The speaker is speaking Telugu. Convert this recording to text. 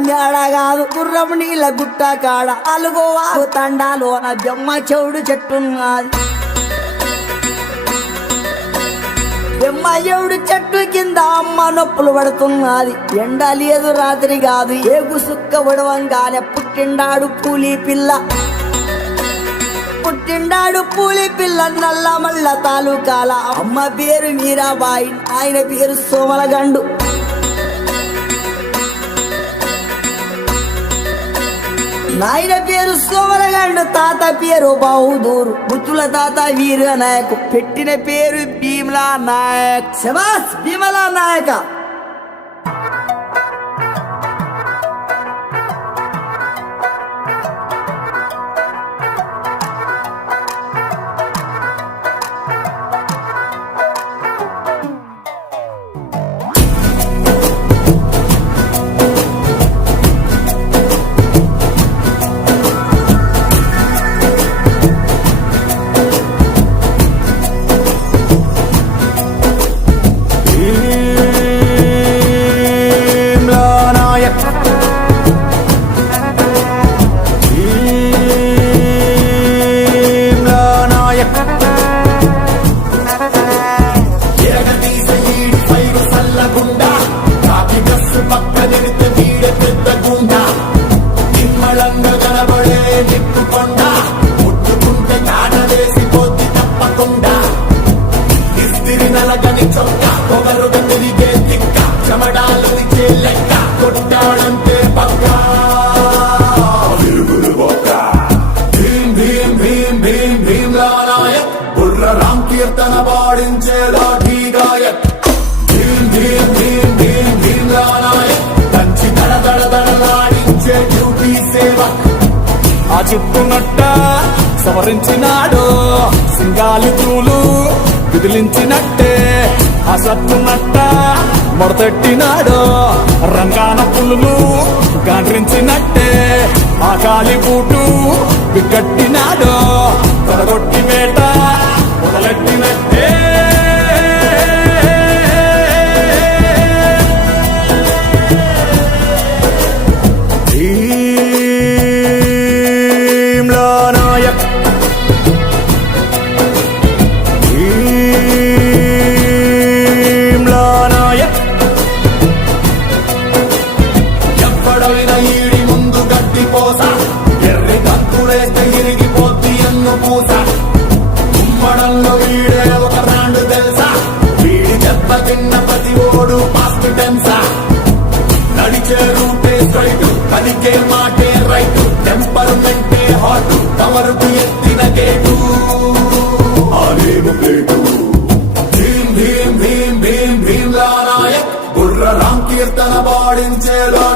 మేడ కాదు గుర్రం నీళ్ళ గుట్ట కాడ అలుగోవాగు తండాలోన బెమ్మ చెవుడు చెట్టున్నది బెమ్మ చెవుడు చెట్టు కింద అమ్మ నొప్పులు పడుతున్నది ఎండ లేదు రాత్రి కాదు ఏగు సుక్క ఉడవంగానే పుట్టిండాడు పూలి పిల్ల నల్ల మల్ల తాలూకాల అమ్మ పేరు మీరాబాయి ఆయన పేరు సోమలగండు నాయన పేరు సోమలగండు తాత పేరు బహదూరు ముత్తుల తాత వీర నాయక్ పెట్టిన పేరు భీమలా నాయక్ శబాస్ భీమలా నాయక కీర్తన పాడించేలా ఠీగాయక్ భీమ్ భీమ్ భీమ్ భీమ్ భీమ్లా నాయక్ కంచి దడదడదడలాడించే డ్యూటీ సేవక్ ఆ చెప్పునట్ట సవరించినాడు సింగాలి తూలు విదిలించినట్టే ఆ సత్తునట్ట మొడతెట్టినాడు రంగాన పులులు గాండ్రించినట్టే ఆ కాలి బూటు బిగ్గట్టినాడు తొడగొట్టి వేట మొదలెట్టినట్టే భీమ్లా నాయక్ భీమ్లా నాయక్ ఎప్పుడైనా ఈడి ముందు గట్టి పోస ఎర్రి గంతులేస్తే ఇరిగిపోద్ది ఎన్ను పూస ఉమ్మడంలో వీడే ఒక రాండు తెలుసా వీడి దెబ్బ తిన్న ప్రతి ఓడు పాస్ట్ టెన్సా నడిచే రూటే స్ట్రైట్ పలికే మాటే రైట్ టెంపర్మెంటే హాట్ కవరుకు ఎత్తిన గేటు ఆలేము ప్లేటు భీమ్ భీమ్ భీమ్ భీమ్ భీమ్లా నాయక్ బుర్ర రామ్ కీర్తన పాడించేలా